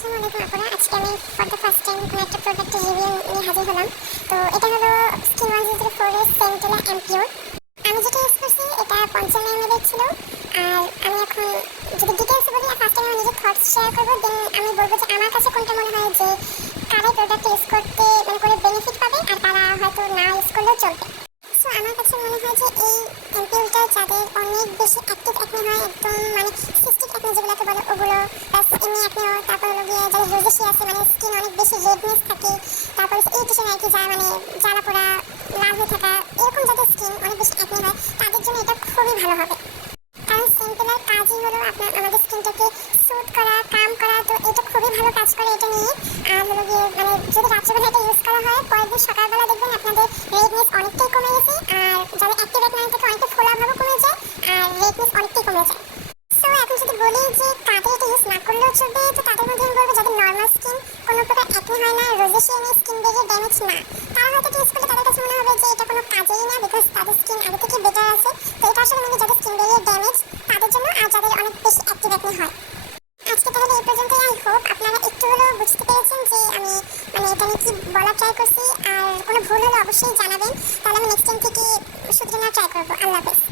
আসসালামু আলাইকুম আপুরা, আজকে আমি ফর দ্য ফার্স্ট টাইম কোনো একটা প্রোডাক্টের রিভিউ নিয়ে হাজির হলাম। তো এটা হলো স্কিন 1004 এর সেন্টেলা এমপিওর। আমি যেটা ইউজ করছি এটা 55 ml এর ছিল। আর আমি এখন যদি ডিটেইলসে বলি, ফার্স্ট টাইম আমি নিজের থটস শেয়ার করবো, দেন আমি বলবো যে আমার কাছে কোনটা মনে হয় যে কারা প্রোডাক্ট ইউজ করতে মানে করে বেনিফিট পাবে আর তারা হয়তো না ইউজ করলেও চলবে। সো আমার কাছে মনে হয় যে এই এমপিওরটা যাদের অনেক বেশি অ্যাক্টিভ অ্যাকনে হয়, একদম মানে সিস্টিক অ্যাকনে যেগুলোকে বলে ওগুলো, প্লাস এমনি অ্যাকনেও, তারপর হলো গিয়ে যাদের রোজেসি আছে মানে স্কিন অনেক বেশি রেডনেস থাকে, তারপর ইরিটেশন আর কি, যা মানে জ্বালা পোড়া লাল হয়ে থাকা, এরকম যাদের স্কিন অনেক বেশি অ্যাকনে হয় তাদের জন্য এটা খুবই ভালো হবে। কারণ সেন্টেলার কাজই হলো আমাদের স্কিনটাকে স্যুট করা, কাম করা, তো এটা খুবই ভালো কাজ করে এটা নিয়ে। আর হলো গিয়ে মানে যদি রাত্রেবেলা এটা ইউজ করা হয়, পরের দিন সকালবেলা দেখবেন আপনাদের রেডনেস অনেকটাই কমে গেছে, আর যাদের অ্যাক্টিভ অ্যাকনে থেকে অনেকটা ফোলা ভাবও কমে যায় আর রেডনেস অনেকটাই কমে যায়। সো এখন যদি বলি যে কাদের এটা ইউজ না করলেও চলবে, তো তাদের মধ্যে আমি বলবো যাদের নর্মাল স্কিন, কোনো প্রকার অ্যাকনে হয় না, রোজেশিয়া নেই, স্কিন বেরিয়ে ড্যামেজ না, তারা হয়তো ইউজ করলে তাদের কাছে মনে হবে যে এটা কোনো কাজেই না, বিকজ তাদের স্কিন আগে থেকে বেটার আছে। তো এটা আসলে মানে যাদের স্কিন বেরিয়ে ড্যামেজ তাদের জন্য, আর যাদের অনেক বেশি অ্যাক্টিভ অ্যাকনে হয়। আজকে তাহলে এই পর্যন্তই। আই হোপ আপনারা একটু হলেও বুঝতে পেরেছেন যে আমি মানে এটা নিয়ে কি বলার ট্রাই করছি, আর কোনো ভুল হলে অবশ্যই জানাবেন, তাহলে আমি নেক্সট টাইম থেকে শুধরে না ট্রাই করবো। আল্লাহ হাফেজ।